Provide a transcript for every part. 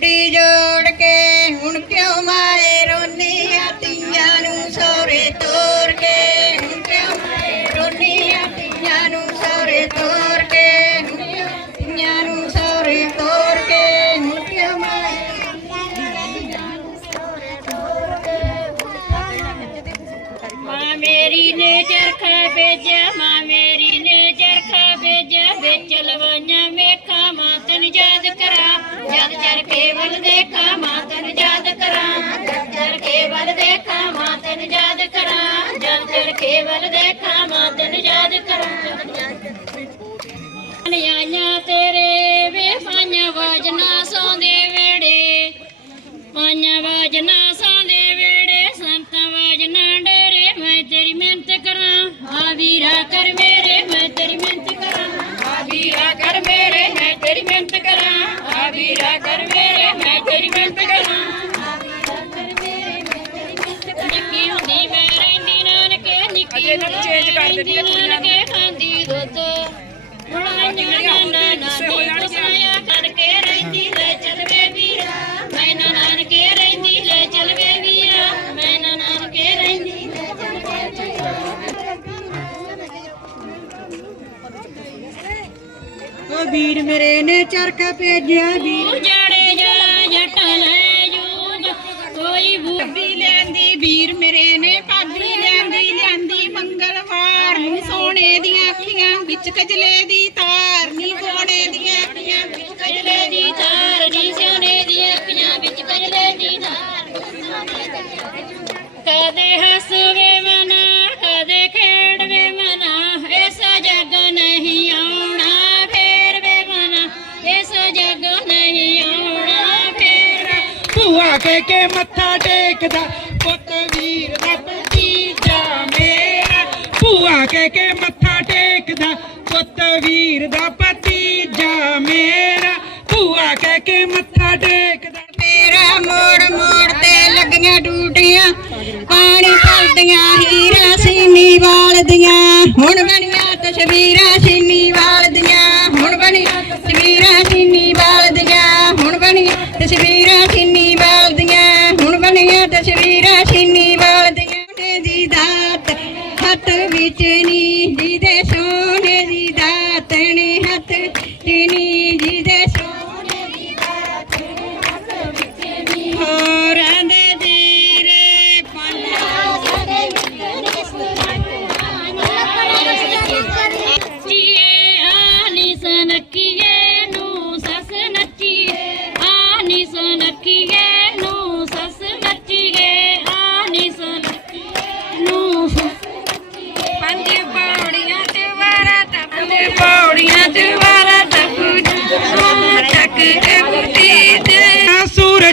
brillo ਚਰਖੇ ਵੱਲ ਦੇਖਾਂ, ਮਾਂ ਯਾਦ ਕਰਾਂ। ਜਦ ਚਰਖੇ ਵੱਲ ਦੇਖਾਂ, ਮਾਂ ਯਾਦ ਕਰਾਂ। ਜਦ ਚਰਖੇ ਵੱਲ ਦੇਖਾਂ ਨੂੰ change ਕਰ ਦਿੰਦੀ ਆ ਕੁੜੀਆਂ ਨੂੰ। ਨਾਨਕੇ ਖਾਂਦੀ ਦੁੱਧ। ਹੁਣ ਨਿਆਣਾ ਨਾਨੀ ਗੁਸਾਇਆ ਕਰਕੇ ਰਹਿੰਦੀ ਲੈ ਚਲਵੇ ਵੀਰਾ ਮੈਂ ਨਾ ਨਾਨਕੇ ਰਹਿੰਦੀ ਲੈ ਚਲਵੇ ਵੀਰਾ ਮੈਂ ਨਾ ਨਾਨਕੇ ਰਹਿੰਦੀ ਲੈ ਚਲਵੇ ਓ ਵੀਰ ਮੇਰੇ ਨੇ ਚਰਖਾ ਭੇਜਿਆ ਵੀਰ ਉਜਾੜੇ ਜਾ ਜੱਟ ਲੈ ਵਿੱਚ ਕਜਲੇ ਦੀ ਤਾਰ ਨੀ ਸੋਨੇ ਦੀਆਂ ਅੱਖੀਆਂ ਵਿੱਚ ਕਜਲੇ ਦੀ ਧਾਰ ਨੀ ਸੋਨੇ ਦੀਆਂ ਅੱਖਾਂ ਵਿੱਚ ਕਜਲੇ ਦੀ ਧਾਰ ਕਦੇ ਹੱਸਵੇ ਮਨਾ, ਕਦੇ ਖੇਡਵੇ ਮਨਾ, ਇਸ ਜੱਗ ਨਹੀਂ ਆਉਣਾ ਫੇਰ ਵੇ ਮਨਾ, ਇਸ ਜੱਗ ਨਹੀਂ ਆਉਣਾ, ਫੇਰ। ਭੂਆ ਕਹਿ ਕੇ ਮੱਥਾ ਟੇਕਦਾ, ਪੁੱਤ ਵੀਰ ਦਾ ਭਤੀਜਾ ਮੇਰਾ ਭੂਆ ਕਹਿ ਕੇ ਮੱਥਾ ਵੀਰ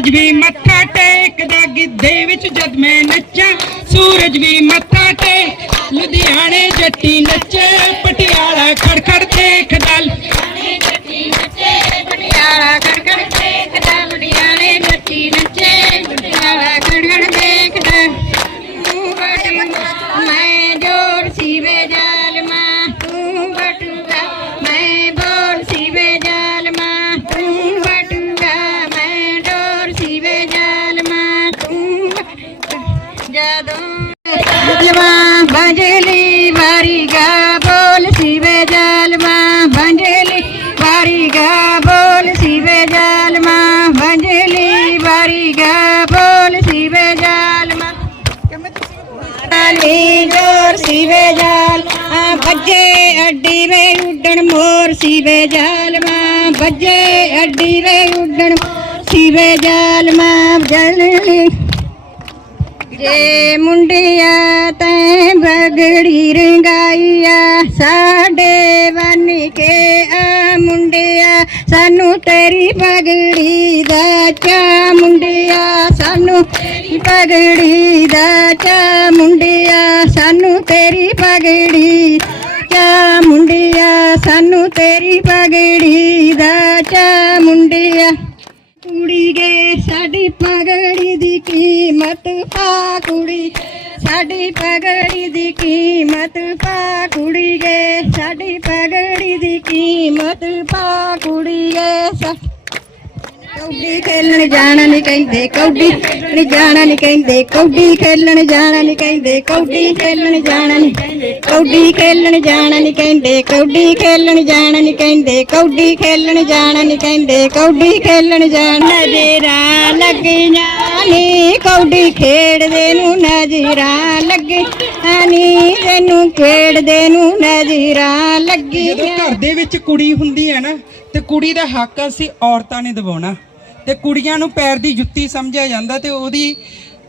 ਸੂਰਜ ਵੀ ਮੱਥਾ ਟੇਕਦਾ, ਗਿੱਧੇ ਵਿੱਚ ਜਦ ਮੈਂ ਨੱਚਾਂ, ਸੂਰਜ ਵੀ ਮੱਥਾ ਟੇਕ, ਲੁਧਿਆਣੇ ਜੱਟੀ ਨੱਚੇ, ਪਟਿਆਲਾ ਖੜਖੜ ਦੇਖਦਾ ਬੱਜੇ ਅੱਡੀ ਵੇ ਉੱਡਣ ਮੋਰ, ਸੀਵੇ ਜਾਲ ਮਾਂ ਬੱਜੇ ਅੱਡੀ ਵੇ ਉੱਡਣ ਸੀਵੇ ਜਾਲ ਮਾਂ ਜੇ ਮੁੰਡਿਆ ਤੈਂ ਬਗੜੀ ਰੰਗਾਈਆ, ਸਾਡੇ ਬਨ ਕੇ ਆ ਮੁੰਡਿਆ। ਸਾਨੂੰ ਤੇਰੀ ਪਗੜੀ ਦਾ ਚਾ ਮੁੰਡਿਆ, ਸਾਨੂੰ ਪਗੜੀ ਦਾ ਚਾ ਮੁੰਡਿਆ। ਸਾਨੂੰ ਤੇਰੀ ਪਗੜੀ ਮੁੰਡਿਆ, ਸਾਨੂੰ ਤੇਰੀ ਪਗੜੀ ਦਾ ਚਾ ਮੁੰਡਿਆ। ਕੁੜੀ ਸਾਡੀ ਪਗੜੀ ਦੀ ਕੀਮਤ ਪਾ ਕੁੜੀ। ਸਾਡੀ ਪਗੜੀ ਦੀ ਕੀਮਤ ਪਾ ਕੁੜੀ ਗੇ, ਸਾਡੀ ਪਗੜੀ ਦੀ ਕੀਮਤ ਪਾ ਕੁੜੀ ਗੇ। ਕੌਡੀ ਖੇਲਣ ਜਾਣਾ ਨਹੀਂ ਕਹਿੰਦੇ ਕੌਡੀ ਨਹੀਂ ਜਾਣਾ ਨਹੀਂ ਕਹਿੰਦੇ ਕੌਡੀ ਖੇਲਣ ਜਾਣਾ ਨਹੀਂ ਕਹਿੰਦੇ ਕੌਡੀ ਖੇਲਣ ਜਾਣਾ ਨਹੀਂ ਕੌਡੀ ਖੇਲਣ ਜਾਣਾ ਨਹੀਂ ਕਹਿੰਦੇ ਕੌਡੀ ਖੇਲਣ ਜਾਣਾ ਨਹੀਂ ਕਹਿੰਦੇ ਕੌਡੀ ਖੇਲਣ ਜਾਣਾ ਨਹੀਂ ਕਹਿੰਦੇ ਕੌਡੀ ਖੇਲਣ ਜਾਣਾ ਨਜ਼ਰਾਂ ਲੱਗੀਆਂ ਨੀ ਕੌਡੀ ਖੇਡਦੇ ਨੂੰ ਨਜ਼ਰਾਂ ਲੱਗੀਆਂ ਨੀ ਤੈਨੂੰ ਖੇਡਦੇ ਨੂੰ ਨਜ਼ਰਾਂ ਜਦੋਂ ਘਰ ਦੇ ਵਿੱਚ ਕੁੜੀ ਹੁੰਦੀ ਹੈ ਨਾ, ਤੇ ਕੁੜੀ ਦਾ ਹੱਕ ਅਸੀਂ ਔਰਤਾਂ ਨੇ ਦਿਵਾਉਣਾ। ਤੇ ਕੁੜੀਆਂ ਨੂੰ ਪੈਰ ਦੀ ਜੁੱਤੀ ਸਮਝਿਆ ਜਾਂਦਾ ਤੇ ਉਹਦੀ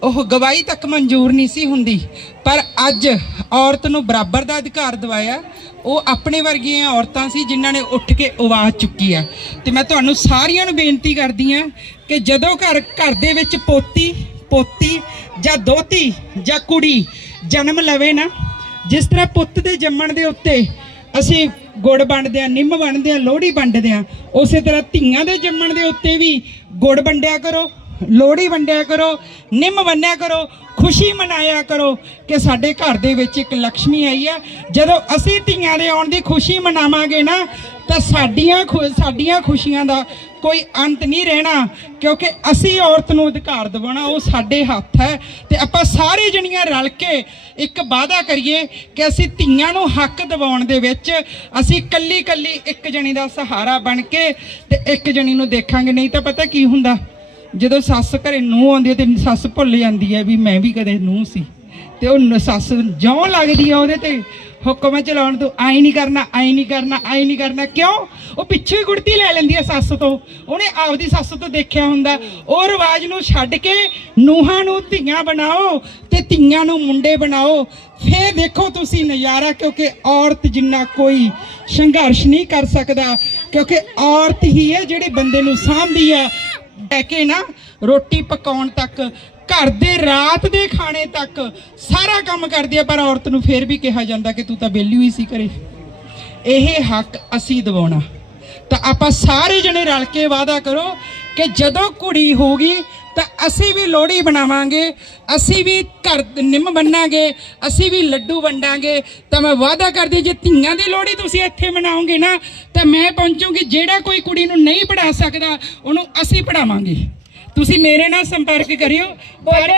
ਉਹ ਗਵਾਹੀ ਤੱਕ ਮਨਜ਼ੂਰ ਨਹੀਂ ਸੀ ਹੁੰਦੀ। ਪਰ ਅੱਜ ਔਰਤ ਨੂੰ ਬਰਾਬਰ ਦਾ ਅਧਿਕਾਰ ਦਵਾਇਆ, ਉਹ ਆਪਣੇ ਵਰਗੀਆਂ ਔਰਤਾਂ ਸੀ ਜਿਨ੍ਹਾਂ ਨੇ ਉੱਠ ਕੇ ਆਵਾਜ਼ ਚੁੱਕੀ ਆ। ਤੇ ਮੈਂ ਤੁਹਾਨੂੰ ਸਾਰਿਆਂ ਨੂੰ ਬੇਨਤੀ ਕਰਦੀ ਆ ਕਿ ਜਦੋਂ ਘਰ ਘਰ ਦੇ ਵਿੱਚ ਪੋਤੀ ਪੋਤੀ ਜਾਂ ਦੋਤੀ ਜਾਂ ਕੁੜੀ ਜਨਮ ਲਵੇ ਨਾ, ਜਿਸ ਤਰ੍ਹਾਂ ਪੁੱਤ ਦੇ ਜੰਮਣ ਦੇ ਉੱਤੇ ਅਸੀਂ ਗੁੜ ਵੰਡਦੇ ਆ, ਨਿੰਮ ਵੰਡਦੇ ਆ, ਲੋਹੜੀ ਵੰਡਦੇ ਆ। ਉਸੇ ਤਰ੍ਹਾਂ ਧੀਆਂ ਦੇ ਜੰਮਣ ਦੇ ਉੱਤੇ ਵੀ ਗੁੜ ਵੰਡਿਆ ਕਰੋ, ਲੋਹੜੀ ਵੰਡਿਆ ਕਰੋ, ਨਿੰਮ ਵੰਡਿਆ ਕਰੋ, ਖੁਸ਼ੀ ਮਨਾਇਆ ਕਰੋ ਕਿ ਸਾਡੇ ਘਰ ਦੇ ਵਿੱਚ ਇੱਕ ਲక్ష్ਮੀ ਆਈ ਆ। ਜਦੋਂ ਅਸੀਂ ਧੀਆਂ ਦੇ ਆਉਣ ਦੀ ਖੁਸ਼ੀ ਮਨਾਵਾਂਗੇ ਨਾ ਤਾਂ ਸਾਡੀਆਂ ਖੁ- ਸਾਡੀਆਂ ਖੁਸ਼ੀਆਂ ਦਾ ਕੋਈ ਅੰਤ ਨਹੀਂ ਰਹਿਣਾ, ਕਿਉਂਕਿ ਅਸੀਂ ਔਰਤ ਨੂੰ ਅਧਿਕਾਰ ਦਿਵਾਉਣਾ, ਉਹ ਸਾਡੇ ਹੱਥ ਹੈ। ਤੇ ਆਪਾਂ ਸਾਰੇ ਜਣੀਆਂ ਰਲ ਕੇ ਇੱਕ ਵਾਅਦਾ ਕਰੀਏ ਕਿ ਅਸੀਂ ਧੀਆਂ ਨੂੰ ਹੱਕ ਦਿਵਾਉਣ ਦੇ ਵਿੱਚ ਅਸੀਂ ਕੱਲੀ ਕੱਲੀ ਇੱਕ ਜਣੀ ਦਾ ਸਹਾਰਾ ਬਣ ਕੇ ਤੇ ਇੱਕ ਜਣੀ ਨੂੰ ਦੇਖਾਂਗੇ। ਨਹੀਂ ਤਾਂ ਪਤਾ ਕੀ ਹੁੰਦਾ? ਜਦੋਂ ਸੱਸ ਘਰੇ ਨੂੰ ਆਉਂਦੀ ਹੈ ਤੇ ਸੱਸ ਭੁੱਲ ਜਾਂਦੀ ਹੈ ਵੀ ਮੈਂ ਵੀ ਕਦੇ ਨੂੰ ਸੀ। ਤੇ ਉਹ ਸੱਸ ਜਿਉਂ ਲੱਗਦੀ ਆ ਉਹਦੇ ਤੇ। ਹੁਕਮ ਚਲਾਉਣ ਤੋਂ ਆਈ ਨਹੀਂ ਕਰਨਾ, ਆਈ ਨਹੀਂ ਕਰਨਾ, ਆਈ ਨਹੀਂ ਕਰਨਾ। ਕਿਉਂ? ਉਹ ਪਿੱਛੇ ਗੁੜਤੀ ਲੈ ਲੈਂਦੀ ਆ ਸੱਸ ਤੋਂ। ਉਹਨੇ ਆਪਦੀ ਸੱਸ ਤੋਂ ਦੇਖਿਆ ਹੁੰਦਾ। ਉਹ ਰਿਵਾਜ ਨੂੰ ਛੱਡ ਕੇ ਨੂਹਾਂ ਨੂੰ ਧੀਆਂ ਬਣਾਓ ਤੇ ਧੀਆਂ ਨੂੰ ਮੁੰਡੇ ਬਣਾਓ। ਫੇਰ ਦੇਖੋ ਤੁਸੀਂ ਨਜ਼ਾਰਾ, ਕਿਉਂਕਿ ਔਰਤ ਜਿੰਨਾ ਕੋਈ ਸੰਘਰਸ਼ ਨਹੀਂ ਕਰ ਸਕਦਾ, ਕਿਉਂਕਿ ਔਰਤ ਹੀ ਹੈ ਜਿਹੜੇ ਬੰਦੇ ਨੂੰ ਸਾਂਭਦੀ ਹੈ। ਲੈ ਕੇ ਨਾ ਰੋਟੀ ਪਕਾਉਣ ਤੱਕ ਘਰ ਦੇ ਰਾਤ ਦੇ ਖਾਣੇ ਤੱਕ ਸਾਰਾ ਕੰਮ ਕਰਦੀ ਆ, ਪਰ ਔਰਤ ਨੂੰ ਫੇਰ ਵੀ ਕਿਹਾ ਜਾਂਦਾ ਕਿ ਤੂੰ ਤਾਂ ਬੇਲੀ ਹੋਈ ਸੀ ਘਰੇ। ਇਹ ਹੱਕ ਅਸੀਂ ਦਿਵਾਉਣਾ। ਤਾਂ ਆਪਾਂ ਸਾਰੇ ਜਣੇ ਰਲ ਕੇ ਵਾਅਦਾ ਕਰੋ ਕਿ ਜਦੋਂ ਕੁੜੀ ਹੋਗੀ ਤਾਂ ਅਸੀਂ ਵੀ ਲੋਹੜੀ ਬਣਾਵਾਂਗੇ ਅਸੀਂ ਵੀ ਘਰ ਨਿੰਮ ਬੰਨਾਂਗੇ, ਅਸੀਂ ਵੀ ਲੱਡੂ ਵੰਡਾਂਗੇ। ਤਾਂ ਮੈਂ ਵਾਅਦਾ ਕਰਦੀ, ਜੇ ਧੀਆਂ ਦੀ ਲੋਹੜੀ ਤੁਸੀਂ ਇੱਥੇ ਮਨਾਓਗੇ ਨਾ, ਤਾਂ ਮੈਂ ਪਹੁੰਚੂਗੀ, ਜਿਹੜਾ ਕੋਈ ਕੁੜੀ ਨੂੰ ਨਹੀਂ ਪੜਾ ਸਕਦਾ, ਉਹਨੂੰ ਅਸੀਂ ਪੜਾਵਾਂਗੇ। ਤੁਸੀਂ ਮੇਰੇ ਨਾਲ ਸੰਪਰਕ ਕਰਿਓ। ਪਰ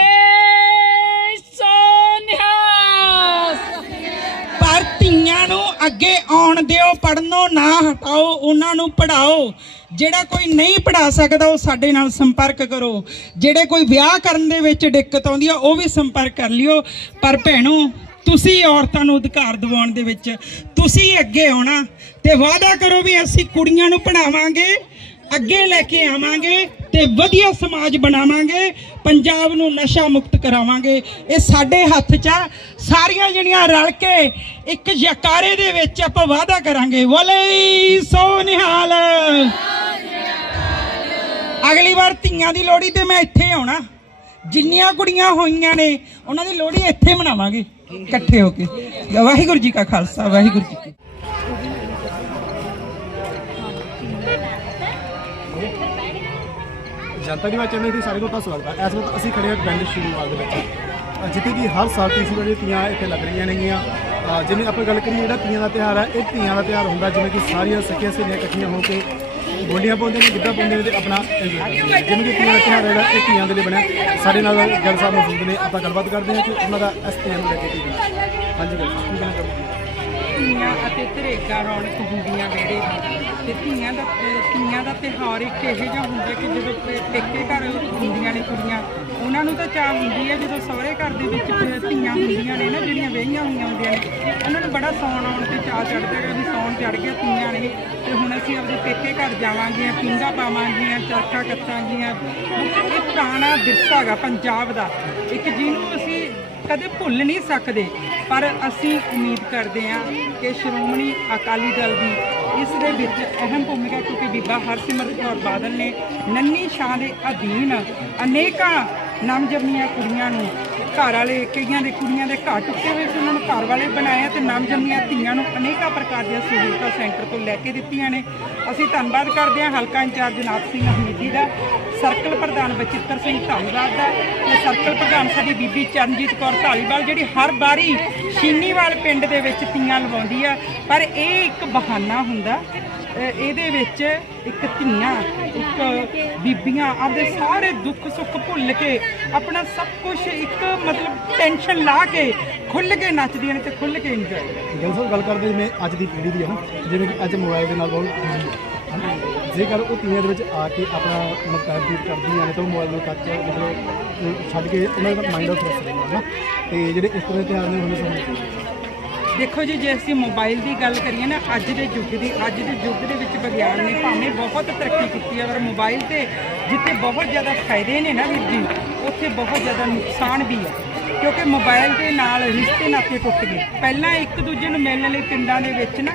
ਪਰ ਧੀਆਂ ਨੂੰ ਅੱਗੇ ਆਉਣ ਦਿਓ ਪੜਨੋਂ ਨਾ ਹਟਾਓ, ਉਹਨਾਂ ਨੂੰ ਪੜਾਓ ਜਿਹੜਾ ਕੋਈ ਨਹੀਂ ਪੜਾ ਸਕਦਾ, ਉਹ ਸਾਡੇ ਨਾਲ ਸੰਪਰਕ ਕਰੋ। ਜਿਹੜੇ ਕੋਈ ਵਿਆਹ ਕਰਨ ਦੇ ਵਿੱਚ ਦਿੱਕਤ ਆਉਂਦੀ ਆ, ਉਹ ਵੀ ਸੰਪਰਕ ਕਰ ਲਿਓ। ਪਰ ਭੈਣੋ, ਤੁਸੀਂ ਔਰਤਾਂ ਨੂੰ ਅਧਿਕਾਰ ਦਿਵਾਉਣ ਦੇ ਵਿੱਚ ਤੁਸੀਂ ਅੱਗੇ ਆਉਣਾ ਤੇ ਵਾਅਦਾ ਕਰੋ ਵੀ ਅਸੀਂ ਕੁੜੀਆਂ ਨੂੰ ਪੜਾਵਾਂਗੇ ਅੱਗੇ ਲੈ ਕੇ ਆਵਾਂਗੇ ਤੇ ਵਧੀਆ ਸਮਾਜ ਬਣਾਵਾਂਗੇ, ਪੰਜਾਬ ਨੂੰ ਨਸ਼ਾ ਮੁਕਤ ਕਰਾਵਾਂਗੇ। ਇਹ ਸਾਡੇ ਹੱਥ 'ਚ ਆ। ਸਾਰੀਆਂ ਜਿਹੜੀਆਂ ਰਲ ਕੇ ਇੱਕ ਯਕਾਰੇ ਦੇ ਵਿੱਚ ਆਪਾਂ ਵਾਅਦਾ ਕਰਾਂਗੇ। ਬੋਲੇ ਸੋ ਨਿਹਾਲ। ਅਗਲੀ ਵਾਰ ਧੀਆਂ ਦੀ ਲੋਹੜੀ ਤੇ ਮੈਂ ਇੱਥੇ ਆਉਣਾ। ਜਿੰਨੀਆਂ ਕੁੜੀਆਂ ਹੋਈਆਂ ਨੇ, ਉਹਨਾਂ ਦੀ ਲੋਹੜੀ ਇੱਥੇ ਮਨਾਵਾਂਗੇ, ਇਕੱਠੇ ਹੋ ਕੇ। ਵਾਹਿਗੁਰੂ ਜੀ ਕਾ ਖਾਲਸਾ, ਵਾਹਿਗੁਰੂ ਜੀ ਜਨਤਾ ਦੀ ਆਵਾਜ਼ ਚੈਨਲ ਦੀ ਸਾਰੇ ਲੋਕਾਂ ਦਾ ਸਵਾਗਤ ਹੈ। ਇਸ ਵਕਤ ਅਸੀਂ ਖੜੇ ਹਾਂ ਪਿੰਡ ਸ਼ੀਲਵਾਲ ਦੇ ਵਿੱਚ। ਜਿੱਥੇ ਕਿ ਹਰ ਸਾਲ ਤੀਸਰੀ ਵਾਰੀ ਤੀਆਂ ਇੱਥੇ ਲੱਗ ਰਹੀਆਂ ਨੇਗੀਆਂ। ਜਿਵੇਂ ਆਪਾਂ ਗੱਲ ਕਰੀਏ ਜਿਹੜਾ ਤੀਆਂ ਦਾ ਤਿਉਹਾਰ ਹੈ ਇਹ ਤੀਆਂ ਦਾ ਤਿਉਹਾਰ ਹੁੰਦਾ ਜਿਵੇਂ ਕਿ ਸਾਰੀਆਂ ਸਖੀਆਂ ਸਹੇਲੀਆਂ ਇਕੱਠੀਆਂ ਹੋ ਕੇ ਬੋਲੀਆਂ ਪਾਉਂਦੇ ਨੇ ਗਿੱਧਾ ਪਾਉਂਦੇ ਨੇ ਤੇ ਆਪਣਾ ਜਿਵੇਂ ਕਿ ਤੀਆਂ ਦਾ ਤਿਉਹਾਰ ਹੈ ਜਿਹੜਾ ਇਹ ਤੀਆਂ ਦੇ ਲਈ ਬਣਿਆ। ਸਾਡੇ ਨਾਲ ਗੱਲ ਸਾਹਿਬ ਮੌਜੂਦ ਨੇ ਆਪਾਂ ਗੱਲਬਾਤ ਕਰਦੇ ਹਾਂ ਕਿ ਉਹਨਾਂ ਦਾ ਇਸ ਤੀਆਂ ਨੂੰ ਲੈ ਕੇ ਕੀ ਹਾਂਜੀ ਗੱਲ ਸਾਹਿਬ, ਕੀ ਕਹਿਣਾ ਚਾਹੋਗੇ? ਧੀਆਂ ਅਤੇ ਤਰੇਗਾ ਰੌਣਕ ਹੁੰਦੀਆਂ ਵਿਹੜੇ ਦੀ ਤੇ ਧੀਆਂ ਦਾ ਧੀਆਂ ਦਾ ਤਿਉਹਾਰ ਇੱਕ ਇਹੋ ਜਿਹਾ ਹੁੰਦਾ ਕਿ ਜਦੋਂ ਪੇਕੇ ਘਰ ਹੁੰਦੀਆਂ ਨੇ ਕੁੜੀਆਂ, ਉਹਨਾਂ ਨੂੰ ਤਾਂ ਚਾਹ ਹੁੰਦੀ ਹੈ ਜਦੋਂ ਸਹੁਰੇ ਘਰ ਦੇ ਵਿੱਚ ਧੀਆਂ ਹੁੰਦੀਆਂ ਨੇ ਨਾ, ਜਿਹੜੀਆਂ ਵਿਆਹੀਆਂ ਹੋਈਆਂ ਹੁੰਦੀਆਂ ਨੇ, ਉਹਨਾਂ ਨੂੰ ਬੜਾ ਸੌਣ ਆਉਣ ਤੇ ਚਾਹ ਚੜਦਾ ਹੈ ਵੀ ਸੌਣ ਚੜ ਗਿਆ ਧੀਆਂ ਨੇ। ਤੇ ਹੁਣ ਅਸੀਂ ਆਪਣੇ ਪੇਕੇ ਘਰ ਜਾਵਾਂਗੀਆਂ ਪਿੰਗਾ ਪਾਵਾਂਗੀਆਂ ਚਰਖਾ ਕੱਤਾਂਗੀਆਂ ਇਹ ਪੁਰਾਣਾ ਵਿਰਸਾ ਹੈਗਾ ਪੰਜਾਬ ਦਾ। ਇੱਕ ਜਿਹਨੂੰ ਅਸੀਂ ਕਦੇ ਭੁੱਲ ਨਹੀਂ ਸਕਦੇ। ਪਰ ਅਸੀਂ ਉਮੀਦ ਕਰਦੇ ਹਾਂ ਕਿ ਸ਼੍ਰੋਮਣੀ ਅਕਾਲੀ ਦਲ ਦੀ ਇਸ ਦੇ ਵਿੱਚ ਅਹਿਮ ਭੂਮਿਕਾ, ਕਿਉਂਕਿ ਬੀਬਾ ਹਰਸਿਮਰਤ ਕੌਰ ਬਾਦਲ ਨੇ ਨੰਨੀ ਸ਼ਾਹ ਦੇ ਅਧੀਨ ਅਨੇਕਾਂ ਨਵਜੰਮੀਆਂ ਕੁੜੀਆਂ ਨੂੰ। ਘਰ ਵਾਲੇ ਕਈਆਂ ਦੇ ਕੁੜੀਆਂ ਦੇ ਘਰ ਟੁੱਟੇ ਹੋਏ ਸੀ, ਉਹਨਾਂ ਨੂੰ ਘਰ ਵਾਲੇ ਬਣਾਇਆ ਤੇ ਨਵਜੰਮੀਆਂ ਧੀਆਂ ਨੂੰ ਅਨੇਕਾਂ ਪ੍ਰਕਾਰ ਦੀਆਂ ਸਹੂਲਤਾਂ ਸੈਂਟਰ ਤੋਂ ਲੈ ਕੇ ਦਿੱਤੀਆਂ ਨੇ। ਅਸੀਂ ਧੰਨਵਾਦ ਕਰਦੇ ਹਾਂ ਹਲਕਾ ਇੰਚਾਰਜ ਜਨਾਬ ਸਿੰਘ ਹਮੀਦੀ ਦਾ, ਸਰਕਲ ਪ੍ਰਧਾਨ ਬਚਿੱਤਰ ਸਿੰਘ ਧਾਲੀਵਾਲ ਦਾ ਤੇ ਸਰਕਲ ਪ੍ਰਧਾਨ ਸਾਡੀ ਬੀਬੀ ਚਰਨਜੀਤ ਕੌਰ ਧਾਲੀਵਾਲ, ਜਿਹੜੀ ਹਰ ਵਾਰੀ ਸ਼ੀਨੀਵਾਲ ਪਿੰਡ ਦੇ ਵਿੱਚ ਧੀਆਂ ਲਵਾਉਂਦੀ ਆ। ਪਰ ਇਹ ਇੱਕ ਬਹਾਨਾ ਹੁੰਦਾ ਇਹਦੇ ਵਿੱਚ ਇੱਕ ਧੀਆਂ, ਇੱਕ ਬੀਬੀਆਂ, ਆਪਦੇ ਸਾਰੇ ਦੁੱਖ ਸੁੱਖ ਭੁੱਲ ਕੇ ਆਪਣਾ ਸਭ ਕੁਝ ਇੱਕ ਮਤਲਬ ਟੈਨਸ਼ਨ ਲਾ ਕੇ ਖੁੱਲ ਕੇ ਨੱਚਦੀਆਂ ਨੇ ਤੇ ਖੁੱਲ ਕੇ ਇੰਜੋਏ ਗੱਲ ਸਰ ਗੱਲ ਕਰਦੇ ਜਿਵੇਂ ਅੱਜ ਦੀ ਪੀੜ੍ਹੀ ਦੀ ਹੈ ਨਾ, ਜਿਵੇਂ ਕਿ ਅੱਜ ਮੋਬਾਈਲ ਦੇ ਨਾਲ ਬਹੁਤ ਹੈ। ਹਨਾ। ਜੇਕਰ ਉਹ ਤੀਆਂ ਦੇ ਵਿੱਚ ਆ ਕੇ ਆਪਣਾ ਮਤਲਬ ਬੀਟ ਕਰਦੀਆਂ ਨੇ ਤਾਂ ਉਹ ਮੋਬਾਈਲ ਨੂੰ ਕੱਚ ਮਤਲਬ ਛੱਡ ਕੇ ਉਹਨਾਂ ਦਾ ਮਾਈਂਡ ਆਫ ਫਰੈਸ਼ ਰਹਿੰਦਾ ਹੈ ਨਾ। ਤੇ ਜਿਹੜੇ ਇਸ ਤਰ੍ਹਾਂ ਦੇ ਤਿਉਹਾਰ ਨੇ, ਉਹਨਾਂ ਨੂੰ ਚਾਹੀਦੇ ਦੇਖੋ ਜੀ, ਜੇ ਅਸੀਂ ਮੋਬਾਈਲ ਦੀ ਗੱਲ ਕਰੀਏ ਨਾ, ਅੱਜ ਦੇ ਯੁੱਗ ਦੀ, ਅੱਜ ਦੇ ਯੁੱਗ ਦੇ ਵਿੱਚ ਵਿਗਿਆਨ ਨੇ ਭਾਵੇਂ ਬਹੁਤ ਤਰੱਕੀ ਕੀਤੀ ਹੈ, ਪਰ ਮੋਬਾਈਲ ਤੇ ਜਿੱਥੇ ਬਹੁਤ ਜ਼ਿਆਦਾ ਫਾਇਦੇ ਨੇ ਨਾ ਵੀਰ ਜੀ, ਉੱਥੇ ਬਹੁਤ ਜ਼ਿਆਦਾ ਨੁਕਸਾਨ ਵੀ ਹੈ। ਕਿਉਂਕਿ ਮੋਬਾਈਲ ਦੇ ਨਾਲ ਰਿਸ਼ਤੇ ਨਾਤੇ ਟੁੱਟ ਗਏ। ਪਹਿਲਾਂ ਇੱਕ ਦੂਜੇ ਨੂੰ ਮਿਲਣ ਲਈ ਪਿੰਡਾਂ ਦੇ ਵਿੱਚ ਨਾ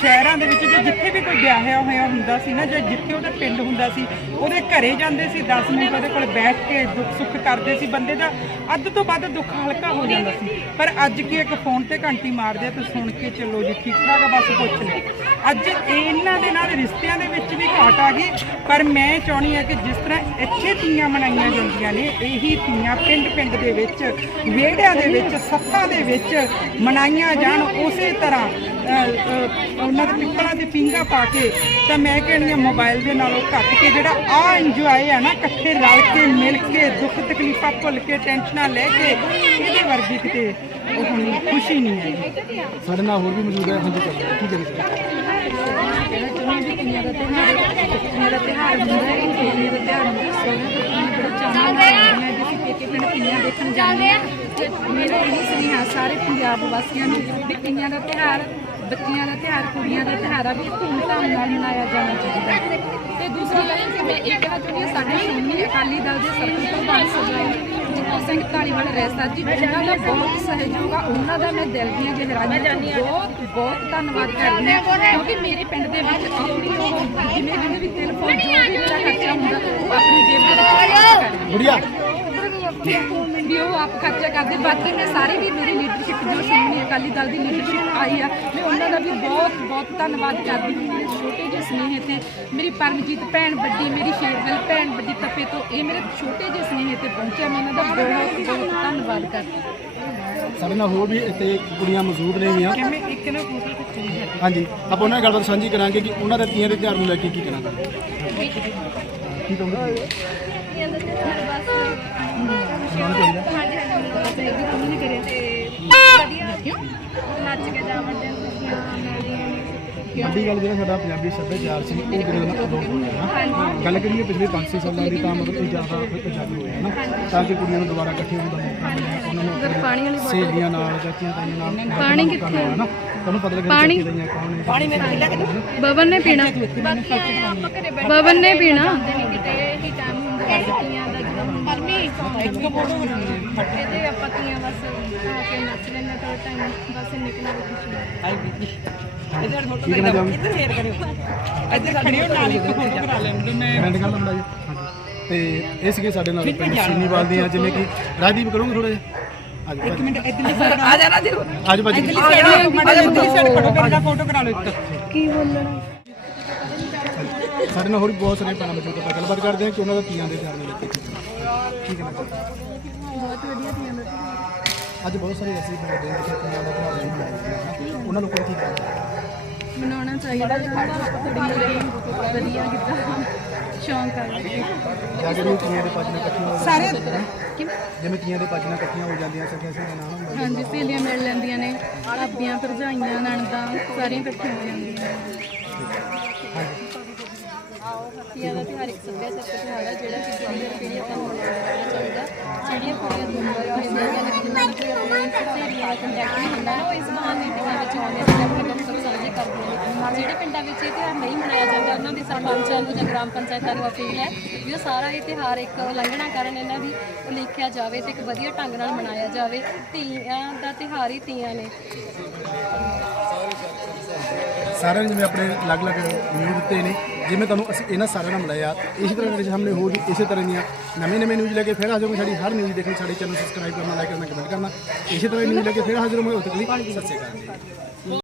ਸ਼ਹਿਰਾਂ ਦੇ ਵਿੱਚ ਜੇ ਜਿੱਥੇ ਵੀ ਕੋਈ ਵਿਆਹਿਆ ਹੋਇਆ ਹੁੰਦਾ ਸੀ ਨਾ, ਜਾਂ ਜਿੱਥੇ ਉਹਦਾ ਪਿੰਡ ਹੁੰਦਾ ਸੀ, ਉਹਦੇ ਘਰੇ ਜਾਂਦੇ ਸੀ 10 ਮਿੰਟ ਉਹਦੇ ਕੋਲ ਬੈਠ ਕੇ ਦੁੱਖ ਸੁੱਖ ਕਰਦੇ ਸੀ। ਬੰਦੇ ਦਾ ਅੱਧ ਤੋਂ ਵੱਧ ਦੁੱਖ ਹਲਕਾ ਹੋ ਜਾਂਦਾ ਸੀ। ਪਰ ਅੱਜ ਕੀ ਇੱਕ ਫੋਨ ਤੇ ਘੰਟੀ ਮਾਰਦੇ ਆ ਤੇ ਸੁਣ ਕੇ ਚੱਲੋ ਜੀ, ਠੀਕ ਠਾਕ ਬਸ ਪੁੱਛ ਲਿਓ। ਅੱਜ ਇਹਨਾਂ ਦੇ ਨਾਲ ਰਿਸ਼ਤਿਆਂ ਦੇ ਵਿੱਚ ਵੀ ਘਾਟ ਆ ਗਈ, ਪਰ ਮੈਂ ਚਾਹੁੰਦੀ ਆ ਕਿ ਜਿਸ ਤਰ੍ਹਾਂ ਇੱਥੇ ਤੀਆਂ ਮਨਾਈਆਂ ਜਾਂਦੀਆਂ ਨੇ, ਇਹੀ ਤੀਆਂ ਪਿੰਡ ਪਿੰਡ ਦੇ ਵਿੱਚ, ਵਿਹੜਿਆਂ ਦੇ ਵਿੱਚ ਸੱਥਾਂ ਦੇ ਵਿੱਚ ਮਨਾਈਆਂ ਜਾਣ, ਉਸੇ ਤਰ੍ਹਾਂ ਉਹਨਾਂ ਦੇ ਪਿੱਪਲਾਂ 'ਤੇ ਪਿੰਗਾ ਪਾ ਕੇ, ਤਾਂ ਮੈਂ ਕਹਿੰਦੀ ਆ ਮੋਬਾਈਲ ਦੇ ਨਾਲੋਂ ਘੱਟ ਕੇ ਜਿਹੜਾ ਆ ਇੰਜੋਏ ਆ ਨਾ, ਇਕੱਠੇ ਰਲ ਕੇ, ਮਿਲ ਕੇ, ਦੁੱਖ ਤਕਲੀਫਾਂ ਭੁੱਲ ਕੇ, ਟੈਨਸ਼ਨਾਂ ਲੈ ਕੇ, ਇਹਦੇ ਵਰਗੀ ਕਿਤੇ ਉਹ ਹੁਣ ਖੁਸ਼ੀ ਨਹੀਂ ਹੈ ਸਾਡੇ ਨਾਲ ਹੋਰ ਵੀ ਮੌਜੂਦ ਹੈ, ਹਾਂਜੀ ਚੱਲੋ ਠੀਕ ਹੈ ਜੀ ਮੇਰਾ ਤਿਹਾਰ ਹੁੰਦਾ ਹੈ, ਇਹ ਮੇਰਾ ਤਿਹਾਰ ਹੁੰਦਾ ਸੋਹਣਾ ਤੇ ਬੜੇ ਚਾਹਾਂ ਨਾਲ ਮੈਂ ਜਿਸ ਪੇਕੇ ਪਿੰਡ ਪੀਆਂ ਦੇਖਣ ਜਾਂਦੇ ਆ ਤੇ ਮੇਰਾ ਇਹ ਸੁਨੇਹਾ, ਸਾਰੇ ਪੰਜਾਬ ਵਾਸੀਆਂ ਨੂੰ ਵੀ ਪੀਆਂ ਦਾ ਤਿਹਾਰ ਬੱਚੀਆਂ ਦਾ ਤਿਹਾਰ ਕੁੜੀਆਂ ਦਾ ਤਿਹਾਰ ਆ ਵੀ ਧੂਮਧਾਮ ਨਾਲ ਮਨਾਇਆ ਜਾਣਾ ਚਾਹੀਦਾ ਤੇ ਦੂਸਰੀ ਗੱਲ ਕਿ ਮੈਂ ਇਹ ਕਹਿਣਾ ਚਾਹੁੰਦੀ ਹਾਂ, ਸਾਡੇ ਸ਼੍ਰੋਮਣੀ ਅਕਾਲੀ ਦਲ ਦੇ ਸਰਕਲ ਪ੍ਰਧਾਨ ਸਰਦਾਰ ਸਿੰਘ ਢਾਲੀਵਾਲ ਰੈਸਾ ਜੀ ਉਹਨਾਂ ਦਾ ਬਹੁਤ ਸਹਿਯੋਗ ਆ ਉਹਨਾਂ ਦਾ ਮੈਂ ਦਿਲ ਦੀਆਂ ਗਹਿਰਾਈਆਂ ਤੋਂ ਬਹੁਤ ਬਹੁਤ ਧੰਨਵਾਦ ਕਰਦੀ ਹਾਂ। ਕਿਉਂਕਿ ਮੇਰੇ ਪਿੰਡ ਦੇ ਵਿੱਚ ਆਪਣੀ ਉਹ ਜਿਵੇਂ ਜਿਵੇਂ ਵੀ ਤਿਲ ਫੁੱਲ ਜੋ ਵੀ ਮੇਰਾ ਖਰਚਾ ਹੁੰਦਾ ਉਹ ਆਪਣੀ ਜੇਬ ਦੇ ਵਿੱਚ ਗੁੜੀਆ ਵੀ ਉਹ ਆਪ ਖਰਚਾ ਕਰਦੇ ਬਾਕੀ ਮੈਂ ਸਾਰੇ ਵੀ ਮੇਰੀ ਲੀਡਰਸ਼ਿਪ ਜੋ ਸ਼੍ਰੋਮਣੀ ਅਕਾਲੀ ਦਲ ਦੀ ਲੀਡਰਸ਼ਿਪ ਆਈ ਆ ਮੈਂ ਉਹਨਾਂ ਦਾ ਵੀ ਬਹੁਤ ਬਹੁਤ ਧੰਨਵਾਦ ਕਰਦੀ ਹਾਂ। ਮੇਰੇ ਛੋਟੇ ਸਨੇਹ ਤੇ। ਮੇਰੀ ਪਰਮਜੀਤ ਭੈਣ ਵੱਡੀ ਮੇਰੀ ਸ਼ੇਰਗਲ ਭੈਣ ਵੱਡੀ ਤਪੇ ਤੋਂ ਇਹ ਮੇਰੇ ਛੋਟੇ ਜਿਹੇ ਸਨੇਹ ਤੇ ਪਹੁੰਚਿਆ ਮੈਂ ਇਹਨਾਂ ਦਾ ਬਹੁਤ ਬਹੁਤ ਧੰਨਵਾਦ ਕਰਦੀ ਸਾਡੇ ਨਾਲ ਹੋਰ ਵੀ ਇੱਥੇ ਕੁੜੀਆਂ ਮੌਜੂਦ ਨੇ ਕਿ ਮੈਂ ਇੱਕ ਨਾ ਹਾਂਜੀ ਆਪਾਂ ਉਹਨਾਂ ਨਾਲ ਗੱਲਬਾਤ ਸਾਂਝੀ ਕਰਾਂਗੇ ਕਿ ਉਹਨਾਂ ਦੇ ਤੀਆਂ ਦੇ ਤਿਉਹਾਰ ਨੂੰ ਲੈ ਕੇ ਕੀ ਕਰਾਂਗੇ ਕੀ ਕਹੋਗੇ? ਵੱਡੀ ਗੱਲ ਜਿਹੜਾ ਸਾਡਾ ਪੰਜਾਬੀ ਸੱਭਿਆਚਾਰ ਸੀ ਉਹ ਦਿਨੋਂ ਦਿਨ ਅਲੋਪ ਹੋ ਨਾ। ਗੱਲ ਕਰੀਏ ਪਿਛਲੇ 5-6 ਸਾਲਾਂ ਦੀ ਤਾਂ ਮਤਲਬ ਇਹ ਜ਼ਿਆਦਾ ਪੰਜਾਬੀ ਹੋਇਆ ਨਾ। ਤਾਂ ਕਿ ਕੁੜੀਆਂ ਨੂੰ ਦੁਬਾਰਾ ਇਕੱਠੇ ਹੋਣ ਦਾ ਮੌਕਾ ਮਿਲਿਆ ਉਹਨਾਂ ਨੂੰ ਪਾਣੀ ਵਾਲੀ ਸਹੇਲੀਆਂ ਨਾਲ ਚਾਚੀਆਂ ਤਾਈਆਂ ਨਾਲ ਪਾਣੀ ਕਿੱਥੇ? ਨਾ। ਤੁਹਾਨੂੰ ਪਤਾ ਲੱਗੇ ਪਾਣੀ ਕੌਣ ਨੇ ਪਾਣੀ ਮੈਂ ਬਵਨ ਨੇ ਪੀਣਾ ਬਵਨ ਨੇ ਪੀਣਾ। ਇੱਕ ਫੋਟੋ ਇਹਦੇ ਆਪਾਂ ਤੀਆਂ ਬਸ ਆ ਕੇ ਨੱਚ ਲੈਣਾ ਤਾਂ ਟਾਈਮ ਬਸ ਨਿਕਲਣਾ ਵੀ ਖੁਸ਼ੀ ਹੈ ਇਧਰ ਫੋਟੋ ਕੀ ਕਹਿਣਾ ਚਾਹੋਗੇ ਇੱਧਰ ਸ਼ੇਅਰ ਕਰਿਓ। ਇੱਧਰ ਖੜਿਓ ਨਾਲ ਇੱਕ ਫੋਟੋ ਕਰਾ ਲੈਂਦੇ ਮੈਂ ਐਂਡ ਗੱਲ ਹੁੰਦਾ ਜੀ ਹਾਂਜੀ। ਤੇ ਇਹ ਸੀਗੇ ਸਾਡੇ ਨਾਲ ਪਿੰਡ ਸੀਨੀਵਾਲ ਦੀਆਂ ਜਿਵੇਂ ਕਿ ਰਾਜਦੀਪ ਕਰੋਗੇ ਥੋੜਾ ਜਿਹਾ? ਅੱਜ ਇੱਕ ਮਿੰਟ ਇੱਧਰਲੀ ਸਾਈਡ ਆ ਜਾਣਾ ਦਿਓ ਅੱਜ ਭਾਜੀ। ਇੱਧਰਲੀ ਸਾਈਡ ਮਾੜਾ ਇੱਧਰਲੀ ਸਾਈਡ ਫੋਟੋ ਕਰਾ ਫੋਟੋ ਕਰਾ ਲਓ ਇੱਕ। ਸਾਡੇ ਨਾਲ ਹੋਰ ਬਹੁਤ ਸਾਰੇ ਭੈਣਾਂ ਮੌਜੂਦ ਆਪਾਂ ਗੱਲਬਾਤ ਕਰਦੇ ਹਾਂ ਕਿ ਉਹਨਾਂ ਦਾ ਤੀਆਂ ਦੇ ਨੂੰ ਬਹੁਤ ਵਧੀਆ ਤੀਆਂ ਅੱਜ ਬਹੁਤ ਸਾਰੇ ਐਸੇ ਤੀਆਂ ਜਾਂਦਾ ਹੈ। ਉਹਨਾਂ ਲੋਕਾਂ ਨੂੰ ਕੀ ਕਹਿਣਾ ਮਨਾਉਣਾ ਚਾਹੀਦਾ ਕੁੜੀਆਂ ਲਈ ਵਧੀਆ ਕਿੱਦਾਂ ਸ਼ੌਂਕ ਆ ਜਾਂ ਜਿਹੜੀਆਂ ਤੀਆਂ ਦੇ ਪਾਜਣਾ ਇਕੱਠੀਆਂ ਹੋ ਸਾਰੇ ਜਿਵੇਂ ਤੀਆਂ ਦੇ ਪਾਜਣਾ ਇਕੱਠੀਆਂ ਹੋ ਜਾਂਦੀਆਂ ਸਕਿਆ ਸੀ ਨਾਮ ਹੁੰਦਾ ਹਾਂਜੀ ਸਹੇਲੀਆਂ ਮਿਲ ਲੈਂਦੀਆਂ ਨੇ ਭਾਬੀਆਂ ਭਰਜਾਈਆਂ ਨਣਦਾਂ ਸਾਰੀਆਂ ਇਕੱਠੀਆਂ ਹੋ ਜਾਂਦੀਆਂ ਤੀਆਂ ਦਾ ਤਿਉਹਾਰ ਇੱਕ ਸੱਭਿਆਚਾਰਕ ਤਿਉਹਾਰ ਹੈ ਜਿਹੜਾ ਕਿ ਜਿਹੜੀ ਪੀੜ੍ਹੀ ਆਪਾਂ ਨੂੰ ਮਨਾਉਣਾ ਚਾਹੀਦਾ ਜਿਹੜੀਆਂ ਕੁੜੀਆਂ ਦੁਨੀਆ ਵਿੱਚ ਹੁੰਦੀਆਂ ਨੇ ਜਿਨ੍ਹਾਂ ਵਿੱਚ ਆਪਣੇ ਸਹੇਲੀਆਂ ਦਾ ਕੰਟੈਕਟ ਨਹੀਂ ਹੁੰਦਾ ਉਹ ਇਸ ਬਹਾਨੇ ਪਿੰਡਾਂ ਵਿੱਚ ਆਉਂਦੇ ਨੇ ਤੇ ਆਪਣੇ ਦੁੱਖ ਜਿਹੜੇ ਪਿੰਡਾਂ ਵਿੱਚ ਇਹ ਤਿਉਹਾਰ ਨਹੀਂ ਮਨਾਇਆ ਜਾਂਦਾ, ਉਹਨਾਂ ਦੇ ਸਰਪੰਚਾਂ ਨੂੰ ਜਾਂ ਗ੍ਰਾਮ ਪੰਚਾਇਤਾਂ ਨੂੰ ਅਪੀਲ ਹੈ, ਵੀ ਉਹ ਸਾਰਾ ਇਹ ਤਿਉਹਾਰ ਇੱਕ ਉਲੰਘਣਾ ਕਰਨ ਇਹਨਾਂ ਦੀ ਉਲੀਖਿਆ ਜਾਵੇ ਤੇ ਇੱਕ ਵਧੀਆ ਢੰਗ ਨਾਲ ਮਨਾਇਆ ਜਾਵੇ। ਧੀਆਂ ਦਾ ਤਿਉਹਾਰ ਹੀ ਤੀਆਂ ਨੇ। ਸਾਰਿਆਂ ਨੇ ਜਿਵੇਂ ਆਪਣੇ ਅਲੱਗ-ਅਲੱਗ ਨਿਊਜ਼ ਦਿੱਤੇ ਨੇ, ਜਿਵੇਂ ਤੁਹਾਨੂੰ ਅਸੀਂ ਇਹਨਾਂ ਸਾਰਿਆਂ ਨਾਲ ਮਿਲਾਇਆ, ਇਸੇ ਤਰ੍ਹਾਂ ਦੇ ਸਾਹਮਣੇ ਹੋਰ ਵੀ ਇਸੇ ਤਰ੍ਹਾਂ ਦੀਆਂ ਨਵੇਂ-ਨਵੇਂ ਨਿਊਜ਼ ਲੈ ਕੇ ਫਿਰ ਹਾਜ਼ਰ ਹੋਵਾਂਗੇ। ਸਾਡੀ ਹਰ ਨਿਊਜ਼ ਦੇਖਣੀ, ਸਾਡੇ ਚੈਨਲ ਸਬਸਕ੍ਰਾਈਬ ਕਰਨਾ ਲਾਈਕ ਕਰਨਾ ਕਮੈਂਟ ਕਰਨਾ, ਇਸੇ ਤਰ੍ਹਾਂ ਨਿਊਜ਼ ਲੈ ਕੇ ਫਿਰ ਹਾਜ਼ਰ ਹੋਵਾਂਗੇ। ਉਦੋਂ ਤੱਕ ਲਈ ਸਤਿ